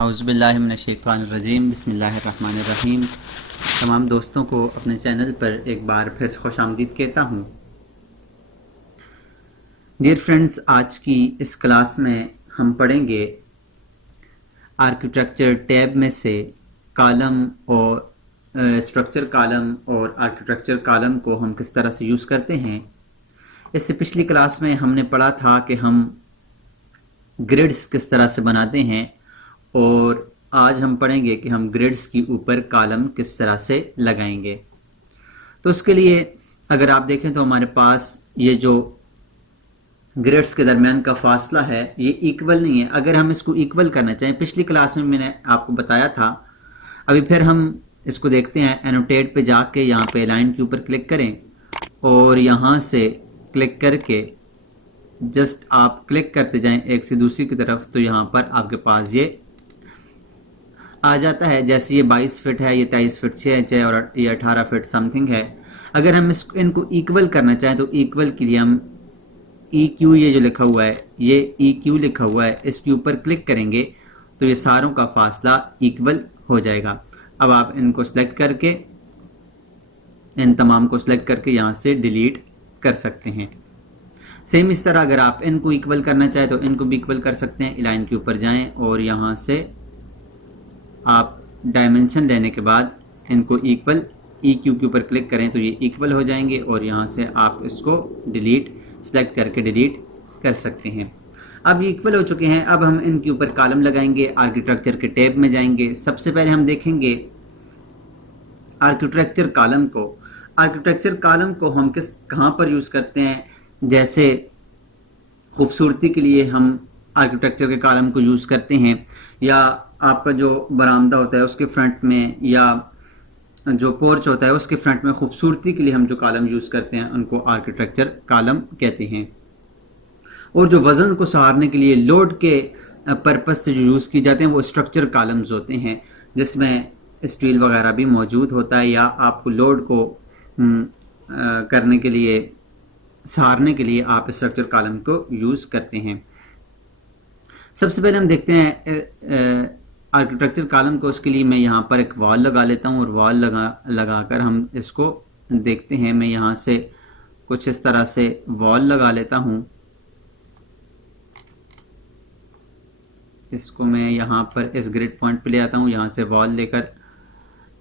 औज़ुबिल्लाहिमिनश्शैतानिर्रजीम बिस्मिल्लाहिर्रहमानिर्रहीम। तमाम दोस्तों को अपने चैनल पर एक बार फिर खुशामदीद कहता हूँ। डियर फ्रेंड्स, आज की इस क्लास में हम पढ़ेंगे आर्किटेक्चर टैब में से कॉलम और स्ट्रक्चर कॉलम और आर्किटेक्चर कॉलम को हम किस तरह से यूज़ करते हैं। इससे पिछली क्लास में हमने पढ़ा था कि हम ग्रिड्स किस तरह से बनाते हैं और आज हम पढ़ेंगे कि हम ग्रिड्स के ऊपर कॉलम किस तरह से लगाएंगे। तो उसके लिए अगर आप देखें तो हमारे पास ये जो ग्रिड्स के दरमियान का फासला है ये इक्वल नहीं है। अगर हम इसको इक्वल करना चाहें, पिछली क्लास में मैंने आपको बताया था, अभी फिर हम इसको देखते हैं। एनोटेट पे जाके यहाँ पे लाइन के ऊपर क्लिक करें और यहाँ से क्लिक करके जस्ट आप क्लिक करते जाएं एक से दूसरी की तरफ, तो यहाँ पर आपके पास ये आ जाता है। जैसे ये 22 फीट है, ये 23 फीट 6 इंच है और ये 18 फीट समथिंग है। अगर हम इनको इक्वल करना चाहें तो इक्वल के लिए हम EQ, ये जो लिखा हुआ है, ये EQ लिखा हुआ है, इसके ऊपर क्लिक करेंगे तो ये सारों का फासला इक्वल हो जाएगा। अब आप इनको सिलेक्ट करके, इन तमाम को सिलेक्ट करके यहाँ से डिलीट कर सकते हैं। सेम इस तरह अगर आप इनको इक्वल करना चाहें तो इनको भी इक्वल कर सकते हैं। लाइन के ऊपर जाएं और यहाँ से आप डायमेंशन लेने के बाद इनको इक्वल EQ के ऊपर क्लिक करें तो ये इक्वल हो जाएंगे और यहाँ से आप इसको डिलीट सेलेक्ट करके डिलीट कर सकते हैं। अब ये इक्वल हो चुके हैं। अब हम इनके ऊपर कॉलम लगाएंगे। आर्किटेक्चर के टैब में जाएंगे। सबसे पहले हम देखेंगे आर्किटेक्चर कॉलम को। आर्किटेक्चर कॉलम को हम कहाँ पर यूज़ करते हैं। जैसे खूबसूरती के लिए हम आर्किटेक्चर के कॉलम को यूज़ करते हैं, या आपका जो बरामदा होता है उसके फ्रंट में, या जो पोर्च होता है उसके फ्रंट में खूबसूरती के लिए हम जो कॉलम यूज़ करते हैं उनको आर्किटेक्चर कॉलम कहते हैं। और जो वज़न को सहारने के लिए लोड के पर्पज़ से जो यूज़ की जाते हैं वो स्ट्रक्चर कॉलम्स होते हैं, जिसमें स्टील वगैरह भी मौजूद होता है, या आपको लोड को करने के लिए, सहारने के लिए आप स्ट्रक्चर कॉलम को यूज़ करते हैं। सबसे पहले हम देखते हैं आर्किटेक्चर कॉलम को। उसके लिए मैं यहाँ पर एक वॉल लगा लेता हूँ और वॉल लगाकर हम इसको देखते हैं। मैं यहाँ से कुछ इस तरह से वॉल लगा लेता हूँ। इसको मैं यहाँ पर इस ग्रिड पॉइंट पे ले आता हूँ। यहाँ से वॉल लेकर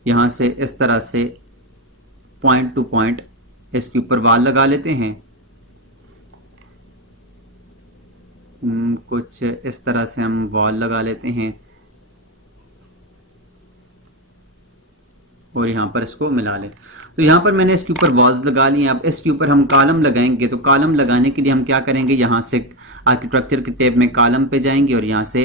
यहाँ से इस तरह से पॉइंट टू पॉइंट इसके ऊपर वॉल लगा लेते हैं। कुछ इस तरह से हम वॉल लगा लेते हैं और यहाँ पर इसको मिला लें। तो यहाँ पर मैंने इसके ऊपर वॉल्स लगा ली हैं। अब इसके ऊपर हम कॉलम लगाएंगे। तो कॉलम लगाने के लिए हम क्या करेंगे, यहाँ से आर्किटेक्चर के टैब में कॉलम पे जाएंगे और यहाँ से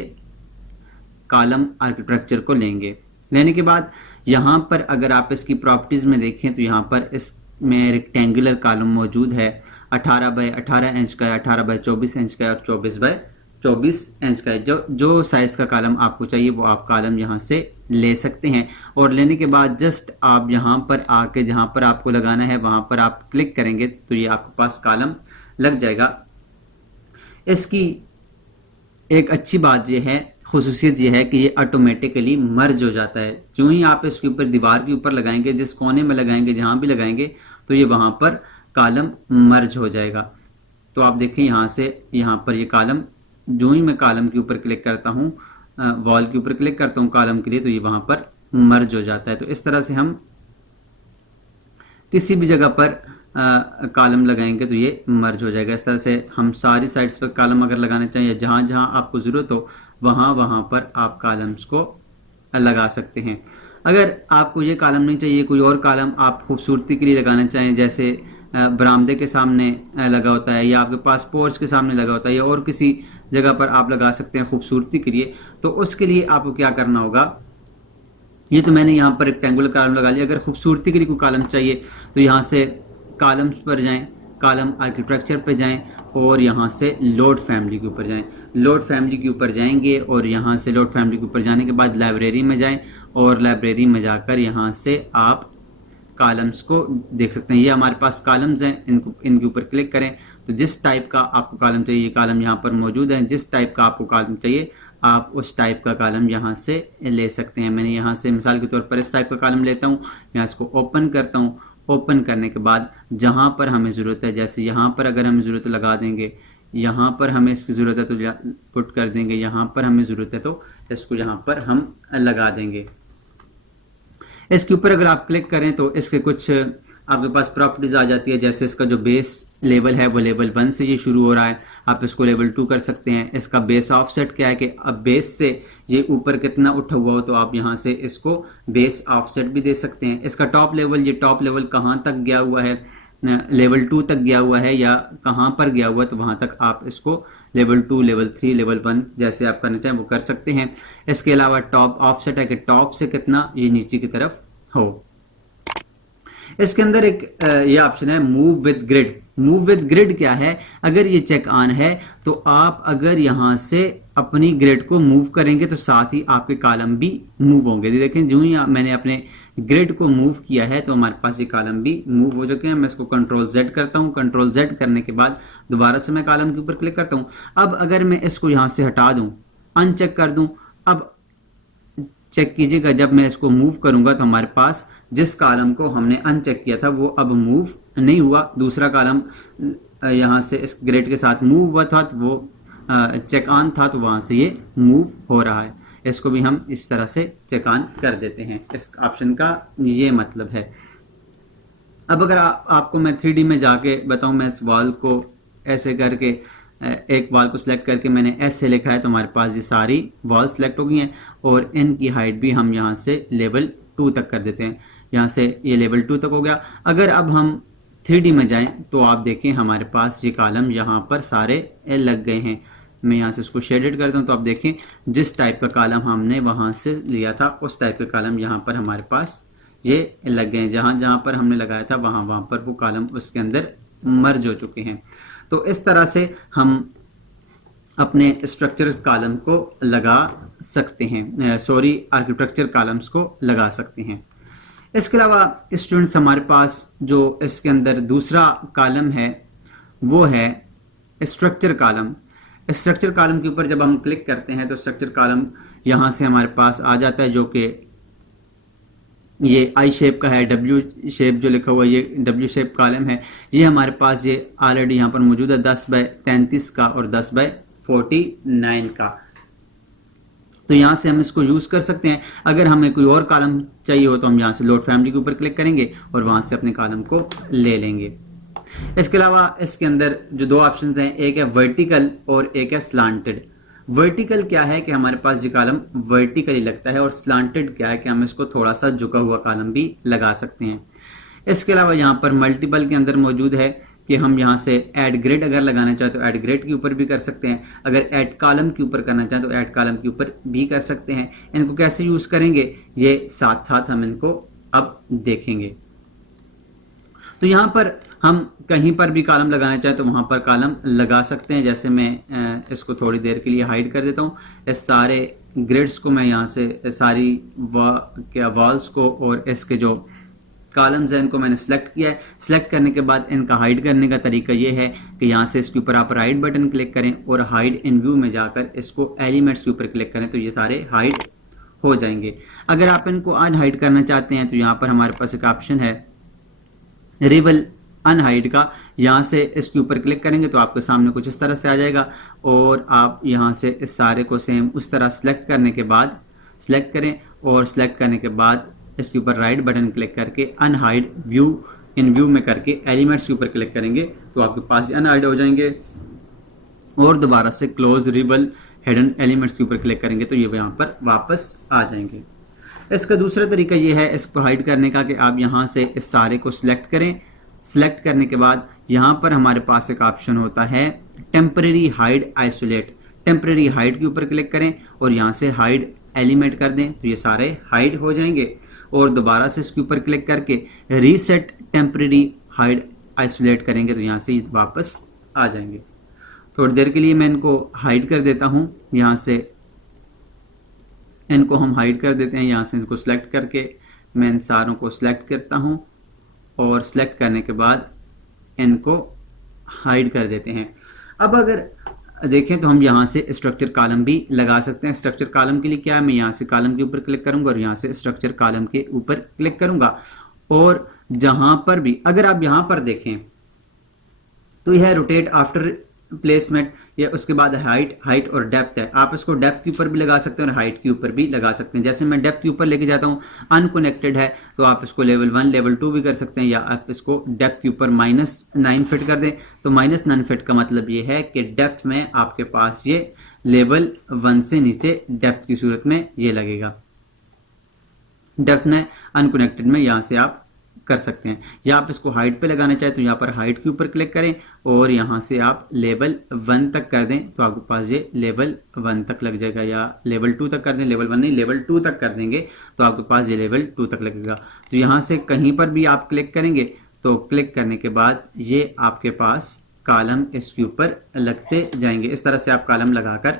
कॉलम आर्किटेक्चर को लेंगे। लेने के बाद यहाँ पर अगर आप इसकी प्रॉपर्टीज़ में देखें तो यहाँ पर इसमें रेक्टेंगुलर कॉलम मौजूद है। 18 बाय 18 इंच का है, 18 बाय 24 इंच का है और 24 बाय 24 इंच का है। जो साइज़ का कॉलम आपको चाहिए वो आप कॉलम यहाँ से ले सकते हैं। और लेने के बाद जस्ट आप यहाँ पर आके जहाँ पर आपको लगाना है वहाँ पर आप क्लिक करेंगे तो ये आपके पास कॉलम लग जाएगा। इसकी एक अच्छी बात ये है, खुसूसियत ये है कि ये ऑटोमेटिकली मर्ज हो जाता है। जो ही आप इसके ऊपर दीवार के ऊपर लगाएंगे, जिस कोने में लगाएंगे, जहाँ भी लगाएंगे, तो ये वहाँ पर कॉलम मर्ज हो जाएगा। तो आप देखें यहाँ से यहाँ पर ये कॉलम, जो ही मैं कॉलम के ऊपर क्लिक करता हूँ, वॉल के ऊपर क्लिक करता हूँ कॉलम के लिए, तो ये वहाँ पर मर्ज हो जाता है। तो इस तरह से हम किसी भी जगह पर कॉलम लगाएंगे तो ये मर्ज हो जाएगा। इस तरह से हम सारी साइड्स पर कॉलम अगर लगाना चाहिए, या जहाँ जहाँ आपको ज़रूरत हो वहाँ पर आप कॉलम्स को लगा सकते हैं। अगर आपको ये कॉलम नहीं चाहिए, कोई और कॉलम आप खूबसूरती के लिए लगाना चाहें, जैसे बरामदे के सामने लगा होता है, या आपके पास पोर्च के सामने लगा होता है, या और किसी जगह पर आप लगा सकते हैं खूबसूरती के लिए, तो उसके लिए आपको क्या करना होगा। ये तो मैंने यहाँ पर रेक्टेंगुलर कॉलम लगा लिया। अगर खूबसूरती के लिए कोई कॉलम चाहिए तो यहाँ से कॉलम्स पर जाएं, कॉलम आर्किटेक्चर पर जाएं और यहाँ से लोड फैमिली के ऊपर जाएं। लोड फैमिली के ऊपर जाएंगे और यहाँ से लोड फैमिली के ऊपर जाने के बाद लाइब्रेरी में जाएं और लाइब्रेरी में जाकर यहाँ से आप कॉलम्स को देख सकते हैं। ये हमारे पास कॉलम्स हैं, इनके ऊपर क्लिक करें तो जिस टाइप का आपको कॉलम चाहिए, ये कॉलम यहाँ पर मौजूद है। जिस टाइप का आपको कॉलम चाहिए आप उस टाइप का कॉलम यहाँ से ले सकते हैं। मैंने यहाँ से मिसाल के तौर पर इस टाइप का कॉलम लेता हूँ, यहाँ इसको ओपन करता हूँ। ओपन करने के बाद जहाँ पर हमें ज़रूरत है, जैसे यहाँ पर अगर हमें ज़रूरत लगा देंगे, यहाँ पर हमें इसकी ज़रूरत है तो पुट कर देंगे, यहाँ पर हमें ज़रूरत है तो इसको यहाँ पर हम लगा देंगे। इसके ऊपर अगर आप क्लिक करें तो इसके कुछ आपके पास प्रॉपर्टीज आ जाती है, जैसे इसका जो बेस लेवल है वो लेवल 1 से ये शुरू हो रहा है, आप इसको लेवल 2 कर सकते हैं। इसका बेस ऑफसेट क्या है कि अब बेस से ये ऊपर कितना उठा हुआ हो तो आप यहाँ से इसको बेस ऑफसेट भी दे सकते हैं। इसका टॉप लेवल, ये टॉप लेवल कहाँ तक गया हुआ है, लेवल 2 तक गया हुआ है या कहाँ पर गया हुआ है, तो वहाँ तक आप इसको लेवल 2, लेवल 3, लेवल 1 जैसे आप करना चाहें वो कर सकते हैं। इसके अलावा टॉप ऑफसेट है कि टॉप से कितना ये नीचे की तरफ हो। इसके अंदर एक ये ऑप्शन है move with grid. Move with grid क्या है, अगर ये चेक ऑन है तो आप अगर यहां से अपनी ग्रिड को मूव करेंगे तो साथ ही आपके कॉलम भी मूव होंगे। देखें जो ही मैंने अपने ग्रिड को मूव किया है तो हमारे पास ये कॉलम भी मूव हो चुके हैं। मैं इसको कंट्रोल Z करता हूं, कंट्रोल Z करने के बाद दोबारा से मैं कॉलम के ऊपर क्लिक करता हूं। अब अगर मैं इसको यहां से हटा दूं, अनचेक कर दूं, अब चेक कीजिएगा जब मैं इसको मूव करूंगा तो हमारे पास जिस कॉलम को हमने अनचेक किया था वो अब मूव नहीं हुआ। दूसरा कॉलम यहां से इस ग्रेड के साथ मूव हुआ था तो वो चेक ऑन था तो वहां से ये मूव हो रहा है। इसको भी हम इस तरह से चेक ऑन कर देते हैं। इस ऑप्शन का ये मतलब है। अब अगर आपको मैं 3D में जाके बताऊं, मैं इस वॉल को ऐसे करके एक वॉल को सिलेक्ट करके मैंने ऐसे लिखा है तो हमारे पास ये सारी वॉल सिलेक्ट हो गई हैं और इनकी हाइट भी हम यहाँ से लेवल 2 तक कर देते हैं। यहाँ से ये लेवल 2 तक हो गया। अगर अब हम 3D में जाएं तो आप देखें हमारे पास ये कॉलम यहाँ पर सारे लग गए हैं। मैं यहाँ से इसको शेडेड कर दूँ तो आप देखें जिस टाइप का कॉलम हमने वहाँ से लिया था उस टाइप का कॉलम यहाँ पर हमारे पास ये लग गए हैं। जहाँ जहाँ पर हमने लगाया था वहाँ पर वो कॉलम उसके अंदर मर्ज हो चुके हैं। तो इस तरह से हम अपने स्ट्रक्चर कॉलम को लगा सकते हैं, आर्किटेक्चर कॉलम्स को लगा सकते हैं। इसके अलावा स्टूडेंट्स हमारे पास जो इसके अंदर दूसरा कॉलम है वो है स्ट्रक्चर कॉलम। स्ट्रक्चर कॉलम के ऊपर जब हम क्लिक करते हैं तो स्ट्रक्चर कॉलम यहां से हमारे पास आ जाता है, जो कि ये आई शेप का है। डब्ल्यू शेप जो लिखा हुआ है ये डब्ल्यू शेप कॉलम है। ये हमारे पास ये ऑलरेडी यहाँ पर मौजूद है 10x33 का और 10x49 का। तो यहाँ से हम इसको यूज कर सकते हैं। अगर हमें कोई और कॉलम चाहिए हो तो हम यहाँ से लोड फैमिली के ऊपर क्लिक करेंगे और वहां से अपने कॉलम को ले लेंगे। इसके अलावा इसके अंदर जो दो ऑप्शंस हैं, एक है वर्टिकल और एक है स्लांटेड। वर्टिकल क्या है कि हमारे पास ये कॉलम वर्टिकली लगता है और स्लांटेड क्या है कि हम इसको थोड़ा सा झुका हुआ कॉलम भी लगा सकते हैं। इसके अलावा यहाँ पर मल्टीपल के अंदर मौजूद है कि हम यहाँ से ऐड ग्रेड अगर लगाना चाहें तो ऐड ग्रेड के ऊपर भी कर सकते हैं। अगर ऐड कॉलम के ऊपर करना चाहें तो ऐड कॉलम के ऊपर भी कर सकते हैं। इनको कैसे यूज करेंगे ये साथ साथ हम इनको अब देखेंगे। तो यहाँ पर हम कहीं पर भी कॉलम लगाना चाहें तो वहां पर कॉलम लगा सकते हैं। जैसे मैं इसको थोड़ी देर के लिए हाइड कर देता हूँ। इस सारे ग्रिड्स को मैं यहाँ से सारी वॉल्स को और इसके जो कॉलम्स हैं इनको मैंने सेलेक्ट किया है। सेलेक्ट करने के बाद इनका हाइड करने का तरीका ये है कि यहाँ से इसके ऊपर आप राइट बटन क्लिक करें और हाइड इन व्यू में जाकर इसको एलिमेंट्स के ऊपर क्लिक करें तो ये सारे हाइड हो जाएंगे। अगर आप इनको अनहाइड करना चाहते हैं तो यहाँ पर हमारे पास एक ऑप्शन है रिबल अनहाइड का। यहाँ से इसके ऊपर क्लिक करेंगे तो आपके सामने कुछ इस तरह से आ जाएगा और आप यहाँ से इस सारे को सेम उस तरह सेलेक्ट करने के बाद सेलेक्ट करें और सेलेक्ट करने के बाद इसके ऊपर राइट बटन क्लिक करके अनहाइड व्यू इन व्यू में करके एलिमेंट्स के ऊपर क्लिक करेंगे तो आपके पास अनहाइड हो जाएंगे। और दोबारा से क्लोज रिबल हिडन एलिमेंट्स के ऊपर क्लिक करेंगे तो ये यहाँ पर वापस आ जाएंगे। इसका दूसरा तरीका ये है इसको हाइड करने का कि आप यहाँ से इस सारे को सिलेक्ट करें। सिलेक्ट करने के बाद यहाँ पर हमारे पास एक ऑप्शन होता है temporary hide isolate. Temporary hide के ऊपर क्लिक करें और यहाँ से हाइड एलिमेंट कर दें तो ये सारे हाइड हो जाएंगे। और दोबारा से इसके ऊपर क्लिक करके रीसेट टेम्परेरी हाइड आइसोलेट करेंगे तो यहाँ से ये वापस आ जाएंगे। थोड़ी देर के लिए मैं इनको हाइड कर देता हूँ। यहाँ से इनको हम हाइड कर देते हैं। यहाँ से इनको सिलेक्ट करके मैं इन सारों को सिलेक्ट करता हूँ और सिलेक्ट करने के बाद इनको हाइड कर देते हैं। अब अगर देखें तो हम यहाँ से स्ट्रक्चर कॉलम भी लगा सकते हैं। स्ट्रक्चर कॉलम के लिए क्या है, मैं यहाँ से कॉलम के ऊपर क्लिक करूंगा और यहाँ से स्ट्रक्चर कॉलम के ऊपर क्लिक करूंगा। और जहां पर भी अगर आप यहाँ पर देखें तो यह रोटेट आफ्टर प्लेसमेंट, या उसके बाद हाइट और डेप्थ है। आप इसको डेप्थ के ऊपर भी लगा सकते हैं और हाइट के ऊपर भी लगा सकते हैं। जैसे मैं डेप्थ के ऊपर लेके जाता हूँ, अनकनेक्टेड है, तो आप इसको लेवल 1 लेवल 2 भी कर सकते हैं, या आप इसको डेप्थ के ऊपर -9 फिट कर दें। तो -9 फिट का मतलब ये है कि डेप्थ में आपके पास ये लेवल 1 से नीचे डेप्थ की सूरत में ये लगेगा। डेप्थ में अनकनेक्टेड में यहाँ से आप कर सकते हैं। या आप इसको हाइट पे लगाना चाहे तो यहाँ पर हाइट के ऊपर क्लिक करें और यहाँ से आप लेवल 1 तक कर दें तो आपके पास ये लेवल 1 तक लग जाएगा, या लेवल 2 तक कर दें, लेवल 1 नहीं लेवल 2 तक कर देंगे तो आपके पास ये लेवल 2 तक लगेगा। तो यहाँ से कहीं पर भी आप क्लिक करेंगे तो क्लिक करने के बाद ये आपके पास कॉलम इसके ऊपर लगते जाएंगे। इस तरह से आप कॉलम लगाकर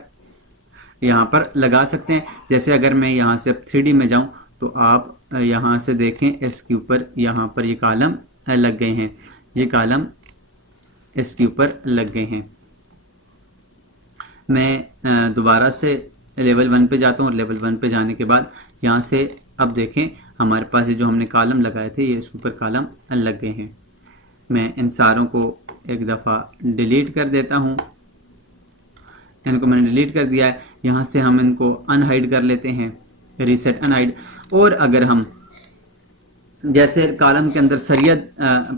यहाँ पर लगा सकते हैं। जैसे अगर मैं यहाँ से अब 3D में जाऊँ तो आप यहाँ से देखें इसके ऊपर यहाँ पर ये कॉलम लग गए हैं, ये कॉलम इसके ऊपर लग गए हैं। मैं दोबारा से लेवल 1 पे जाता हूँ और लेवल 1 पे जाने के बाद यहाँ से अब देखें हमारे पास ये जो हमने कॉलम लगाए थे ये इसके ऊपर कॉलम लग गए हैं। मैं इन सारों को एक दफ़ा डिलीट कर देता हूँ। इनको मैंने डिलीट कर दिया है। यहाँ से हम इनको अनहाइड कर लेते हैं, रीसेट अनहाइड। और अगर हम जैसे कॉलम के अंदर सरिया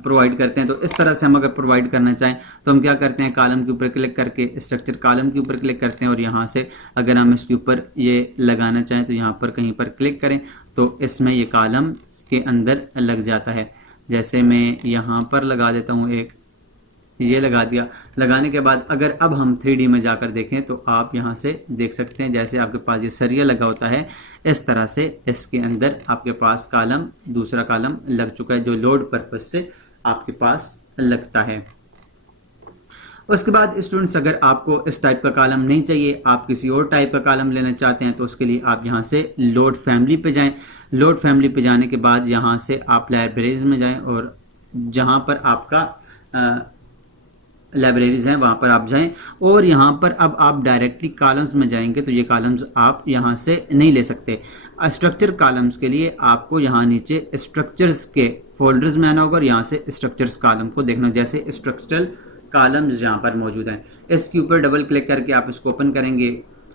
प्रोवाइड करते हैं तो इस तरह से हम अगर प्रोवाइड करना चाहें तो हम क्या करते हैं, कॉलम के ऊपर क्लिक करके स्ट्रक्चर कॉलम के ऊपर क्लिक करते हैं और यहाँ से अगर हम इसके ऊपर ये लगाना चाहें तो यहाँ पर कहीं पर क्लिक करें तो इसमें ये कॉलम के अंदर लग जाता है। जैसे मैं यहाँ पर लगा देता हूँ, एक ये लगा दिया। लगाने के बाद अगर अब हम 3D में जाकर देखें तो आप यहाँ से देख सकते हैं जैसे आपके पास ये सरिया लगा होता है इस तरह से इसके अंदर आपके पास कॉलम, दूसरा कॉलम लग चुका है जो लोड पर्पज से आपके पास लगता है। उसके बाद स्टूडेंट्स अगर आपको इस टाइप का कॉलम नहीं चाहिए, आप किसी और टाइप का कॉलम लेना चाहते हैं तो उसके लिए आप यहाँ से लोड फैमिली पे जाएं। लोड फैमिली पे जाने के बाद यहाँ से आप लाइब्रेरीज में जाएं और जहाँ पर आपका लाइब्रेरीज हैं वहाँ पर आप जाएं और यहाँ पर अब आप डायरेक्टली कॉलम्स में जाएंगे तो ये कॉलम्स आप यहाँ से नहीं ले सकते। स्ट्रक्चर कॉलम्स के लिए आपको यहाँ नीचे स्ट्रक्चर्स के फोल्डर्स में आना होगा और यहाँ से स्ट्रक्चर्स कॉलम को देखना। जैसे स्ट्रक्चरल कॉलम्स यहाँ पर मौजूद हैं, इसके ऊपर डबल क्लिक करके आप इसको ओपन करेंगे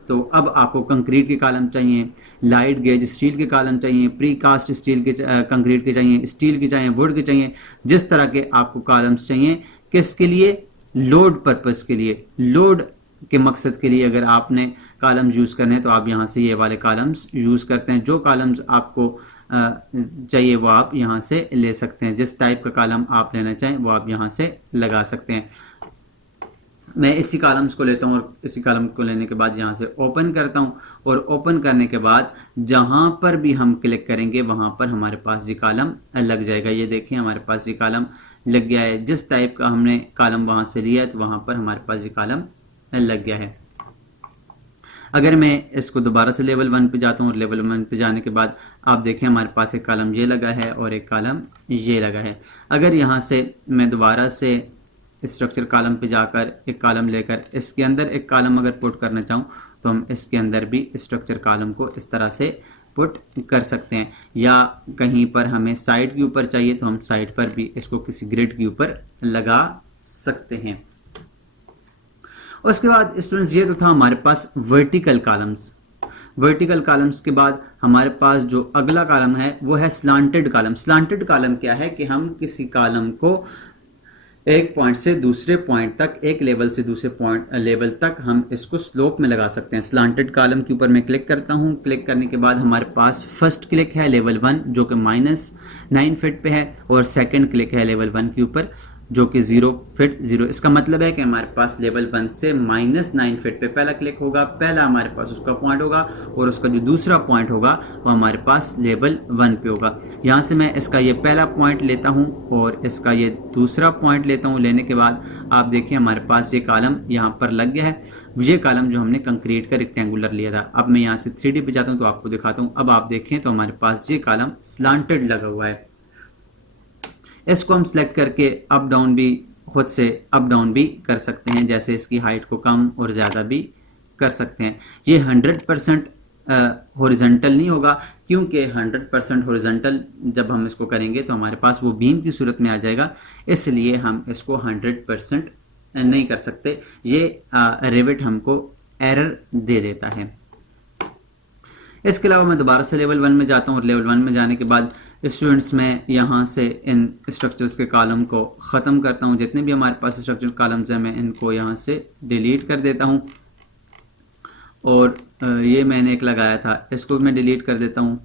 तो अब आपको कंक्रीट के कॉलम चाहिए, लाइट गेज स्टील के कॉलम चाहिए, प्री कास्ट स्टील के कंक्रीट के चाहिए, स्टील के चाहिए, वुड के चाहिए। जिस तरह के आपको कॉलम्स चाहिए, किसके लिए, लोड पर्पस के लिए, लोड के मकसद के लिए अगर आपने कॉलम्स यूज़ करने हैं तो आप यहाँ से ये वाले कॉलम्स यूज़ करते हैं। जो कॉलम्स आपको चाहिए वो आप यहाँ से ले सकते हैं। जिस टाइप का कॉलम आप लेना चाहें वो आप यहाँ से लगा सकते हैं। मैं इसी कॉलम्स को लेता हूँ और इसी कॉलम को लेने के बाद यहाँ से ओपन करता हूँ और ओपन करने के बाद जहाँ पर भी हम क्लिक करेंगे वहाँ पर हमारे पास ये कॉलम लग जाएगा। ये देखिए हमारे पास ये कॉलम लग गया है। जिस टाइप का हमने कॉलम वहाँ से लिया है तो वहाँ पर हमारे पास ये कॉलम लग गया है। अगर मैं इसको दोबारा से लेवल 1 पे जाता हूँ और लेवल 1 पे जाने के बाद आप देखें हमारे पास एक कॉलम ये लगा है और एक कॉलम ये लगा है। अगर यहाँ से मैं दोबारा से स्ट्रक्चर कॉलम पे जाकर एक कॉलम लेकर इसके अंदर एक कॉलम अगर पुट करना चाहूँ तो हम इसके अंदर भी स्ट्रक्चर कॉलम को इस तरह से पुट कर सकते हैं। या कहीं पर हमें साइड के ऊपर चाहिए तो हम साइड पर भी इसको किसी ग्रिड के ऊपर लगा सकते हैं। उसके बाद स्टूडेंट्स ये तो था हमारे पास वर्टिकल कॉलम्स। वर्टिकल कॉलम्स के बाद हमारे पास जो अगला कॉलम है वो है स्लांटेड कॉलम। स्लांटेड कॉलम क्या है कि हम किसी कॉलम को एक पॉइंट से दूसरे पॉइंट तक, एक लेवल से दूसरे पॉइंट लेवल तक हम इसको स्लोप में लगा सकते हैं। स्लांटेड कॉलम के ऊपर मैं क्लिक करता हूं। क्लिक करने के बाद हमारे पास फर्स्ट क्लिक है लेवल 1 जो कि -9 फीट पे है और सेकंड क्लिक है लेवल 1 के ऊपर जो कि 0 फीट 0। इसका मतलब है कि हमारे पास लेवल 1 से -9 फीट पे पहला क्लिक होगा, पहला हमारे पास उसका पॉइंट होगा और उसका जो दूसरा पॉइंट होगा वो हमारे पास लेवल 1 पे होगा। यहाँ से मैं इसका ये पहला पॉइंट लेता हूँ और इसका ये दूसरा पॉइंट लेता हूँ। लेने के बाद आप देखिए हमारे पास ये कॉलम यहाँ पर लग गया है। ये कॉलम जो हमने कंक्रीट का रेक्टेंगुलर लिया था। अब मैं यहाँ से 3D पे जाता हूँ तो आपको दिखाता हूँ। अब आप देखें तो हमारे पास ये कॉलम स्लांटेड लगा हुआ है। इसको हम सेलेक्ट करके अप डाउन भी खुद से अप डाउन भी कर सकते हैं, जैसे इसकी हाइट को कम और ज़्यादा भी कर सकते हैं। ये 100% हॉरिजॉन्टल नहीं होगा, क्योंकि 100% हॉरिजॉन्टल जब हम इसको करेंगे तो हमारे पास वो बीम की सूरत में आ जाएगा, इसलिए हम इसको 100% नहीं कर सकते। ये रिविट हमको एरर दे देता है। इसके अलावा मैं दोबारा से लेवल 1 में जाता हूँ और लेवल 1 में जाने के बाद स्टूडेंट्स मैं यहाँ से इन स्ट्रक्चर्स के कॉलम को ख़त्म करता हूँ। जितने भी हमारे पास स्ट्रक्चर कॉलम्स हैं मैं इनको यहाँ से डिलीट कर देता हूँ, और ये मैंने एक लगाया था, इसको मैं डिलीट कर देता हूँ,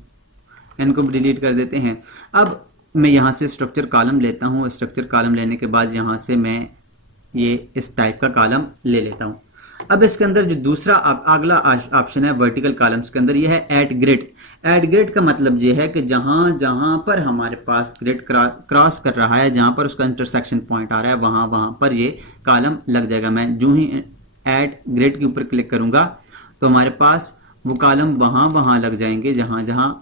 इनको भी डिलीट कर देते हैं। अब मैं यहाँ से स्ट्रक्चर कॉलम लेता हूँ। स्ट्रक्चर कॉलम लेने के बाद यहाँ से मैं ये इस टाइप का कॉलम ले लेता हूँ। अब इसके अंदर जो दूसरा अगला ऑप्शन है वर्टिकल कॉलम्स के अंदर, ये है ऐड ग्रिड। ऐड ग्रिड का मतलब ये है कि जहां जहां पर हमारे पास ग्रिड क्रॉस कर रहा है, जहां पर उसका इंटरसेक्शन पॉइंट आ रहा है, वहां वहां पर ये कॉलम लग जाएगा। मैं जो ही ऐड ग्रिड के ऊपर क्लिक करूंगा तो हमारे पास वो कॉलम वहां वहां लग जाएंगे, जहां जहां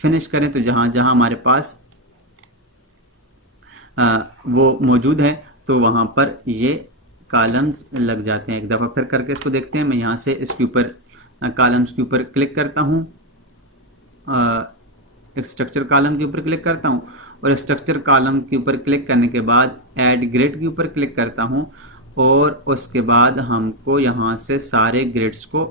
फिनिश करें तो जहां जहां हमारे पास वो मौजूद है तो वहां पर ये कॉलम्स लग जाते हैं। एक दफ़ा फिर करके इसको देखते हैं। मैं यहाँ से इसके ऊपर कॉलम्स के ऊपर क्लिक करता हूँ, एक स्ट्रक्चर कॉलम के ऊपर क्लिक करता हूँ, और स्ट्रक्चर कॉलम के ऊपर क्लिक करने के बाद ऐड ग्रिड के ऊपर क्लिक करता हूँ, और उसके बाद हमको यहाँ से सारे ग्रिड्स को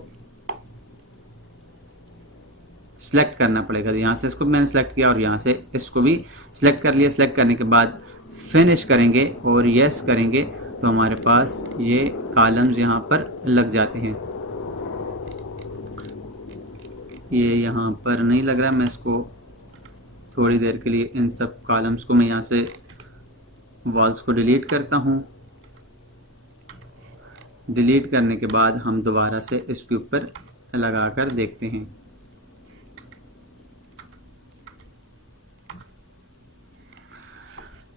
सिलेक्ट करना पड़ेगा। यहाँ से इसको मैंने सेलेक्ट किया और यहाँ से इसको भी सिलेक्ट कर लिया। सिलेक्ट करने के बाद फिनिश करेंगे और यस करेंगे तो हमारे पास ये कॉलम्स यहाँ पर लग जाते हैं। ये यहाँ पर नहीं लग रहा, मैं इसको थोड़ी देर के लिए इन सब कॉलम्स को मैं यहाँ से वॉल्स को डिलीट करता हूँ। डिलीट करने के बाद हम दोबारा से इसके ऊपर लगाकर देखते हैं।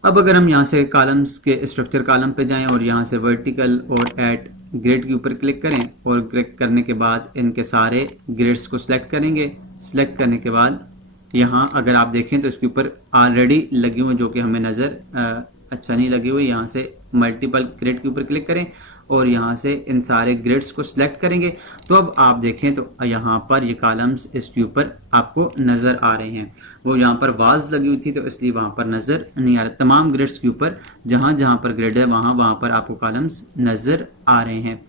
अब अगर हम यहाँ से कॉलम्स के स्ट्रक्चर कॉलम पे जाएं और यहाँ से वर्टिकल और ऐड ग्रिड के ऊपर क्लिक करें, और क्लिक करने के बाद इनके सारे ग्रिड्स को सिलेक्ट करेंगे। सिलेक्ट करने के बाद यहाँ अगर आप देखें तो इसके ऊपर ऑलरेडी लगी हुई, जो कि हमें नज़र अच्छा नहीं लगी हुई। यहाँ से मल्टीपल ग्रिड के ऊपर क्लिक करें और यहाँ से इन सारे ग्रिड्स को सिलेक्ट करेंगे। तो अब आप देखें तो यहाँ पर ये कॉलम्स इसके ऊपर आपको नज़र आ रहे हैं। वो यहाँ पर वॉल्स लगी हुई थी तो इसलिए वहाँ पर नज़र नहीं आ रहा। तमाम ग्रिड्स के ऊपर जहाँ जहाँ पर ग्रिड है वहाँ पर आपको कॉलम्स नज़र आ रहे हैं।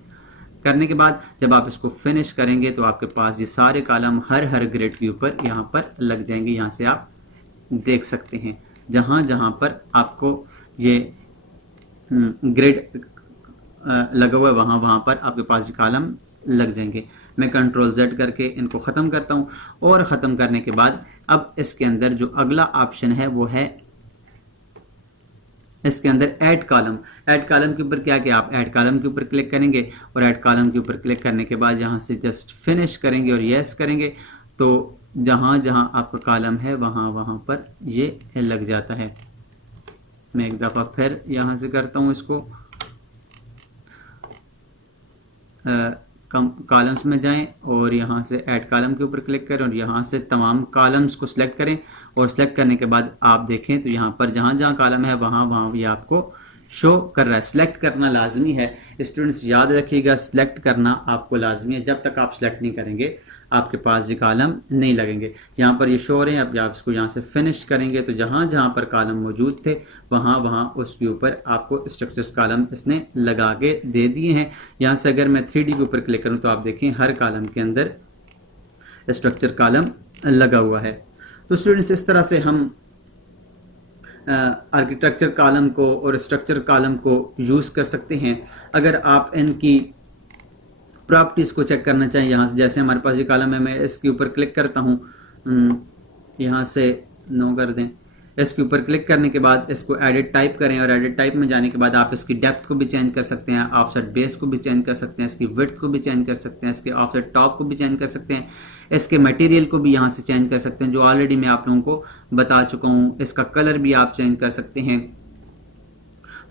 करने के बाद जब आप इसको फिनिश करेंगे तो आपके पास ये सारे कॉलम हर ग्रिड के ऊपर यहाँ पर लग जाएंगे। यहाँ से आप देख सकते हैं जहाँ जहाँ पर आपको ये ग्रिड लगा हुआ है वहाँ पर आपके पास कॉलम लग जाएंगे। मैं कंट्रोल Z करके इनको ख़त्म करता हूँ, और ख़त्म करने के बाद अब इसके अंदर जो अगला ऑप्शन है वो है इसके अंदर ऐड कॉलम। ऐड कॉलम के ऊपर क्या किया, आप ऐड कॉलम के ऊपर क्लिक करेंगे और ऐड कॉलम के ऊपर क्लिक करने के बाद यहाँ से जस्ट फिनिश करेंगे और यस करेंगे तो जहाँ जहाँ आपका कॉलम है वहाँ पर ये लग जाता है। मैं एक दफ़ा फिर यहाँ से करता हूँ इसको। कॉलम्स में जाएं और यहाँ से ऐड कॉलम के ऊपर क्लिक करें और यहाँ से तमाम कॉलम्स को सिलेक्ट करें, और सिलेक्ट करने के बाद आप देखें तो यहाँ पर जहाँ जहाँ कॉलम है वहाँ ये आपको शो कर रहा है। सिलेक्ट करना लाजमी है स्टूडेंट्स, याद रखिएगा सिलेक्ट करना आपको लाजमी है। जब तक आप सिलेक्ट नहीं करेंगे आपके पास ये कॉलम नहीं लगेंगे। यहाँ पर ये शो हो रहे हैं। अब आप इसको यहाँ से फिनिश करेंगे तो जहाँ जहाँ पर कॉलम मौजूद थे वहाँ उसके ऊपर आपको स्ट्रक्चर्स कॉलम इसने लगा के दे दिए हैं। यहाँ से अगर मैं 3D के ऊपर क्लिक करूँ तो आप देखें हर कॉलम के अंदर स्ट्रक्चर कॉलम लगा हुआ है। तो स्टूडेंट्स इस तरह से हम आर्किटेक्चर कॉलम को और स्ट्रक्चर कॉलम को यूज़ कर सकते हैं। अगर आप इनकी प्रॉपर्टीज़ को चेक करना चाहें, यहाँ से जैसे हमारे पास ये कॉलम है, मैं इसके ऊपर क्लिक करता हूँ, यहाँ से नो कर दें। इसके ऊपर क्लिक करने के बाद इसको एडिट टाइप करें, और एडिट टाइप में जाने के बाद आप इसकी डेप्थ को भी चेंज कर सकते हैं, ऑफसेट बेस को भी चेंज कर सकते हैं, इसकी विड्थ को भी चेंज कर सकते हैं, इसके ऑफसेट टॉप को भी चेंज कर सकते हैं, इसके मटेरियल को भी यहाँ से चेंज कर सकते हैं जो ऑलरेडी मैं आप लोगों को बता चुका हूँ। इसका कलर भी आप चेंज कर सकते हैं।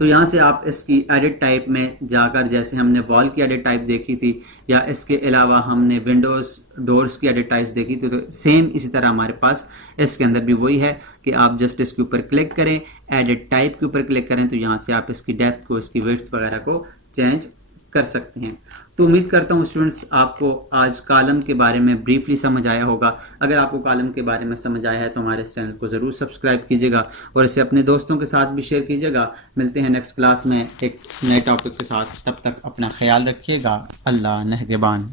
तो यहाँ से आप इसकी एडिट टाइप में जाकर, जैसे हमने वॉल की एडिट टाइप देखी थी या इसके अलावा हमने विंडोज़ डोर्स की एडिट टाइप्स देखी थी, तो सेम इसी तरह हमारे पास इसके अंदर भी वही है कि आप जस्ट इसके ऊपर क्लिक करें, एडिट टाइप के ऊपर क्लिक करें, तो यहाँ से आप इसकी डेप्थ को, इसकी विड्थ वगैरह को चेंज कर सकते हैं। तो उम्मीद करता हूँ स्टूडेंट्स आपको आज कॉलम के बारे में ब्रीफली समझ आया होगा। अगर आपको कॉलम के बारे में समझ आया है तो हमारे इस चैनल को ज़रूर सब्सक्राइब कीजिएगा और इसे अपने दोस्तों के साथ भी शेयर कीजिएगा। मिलते हैं नेक्स्ट क्लास में एक नए टॉपिक के साथ, तब तक अपना ख्याल रखिएगा। अल्लाह नेहगबान।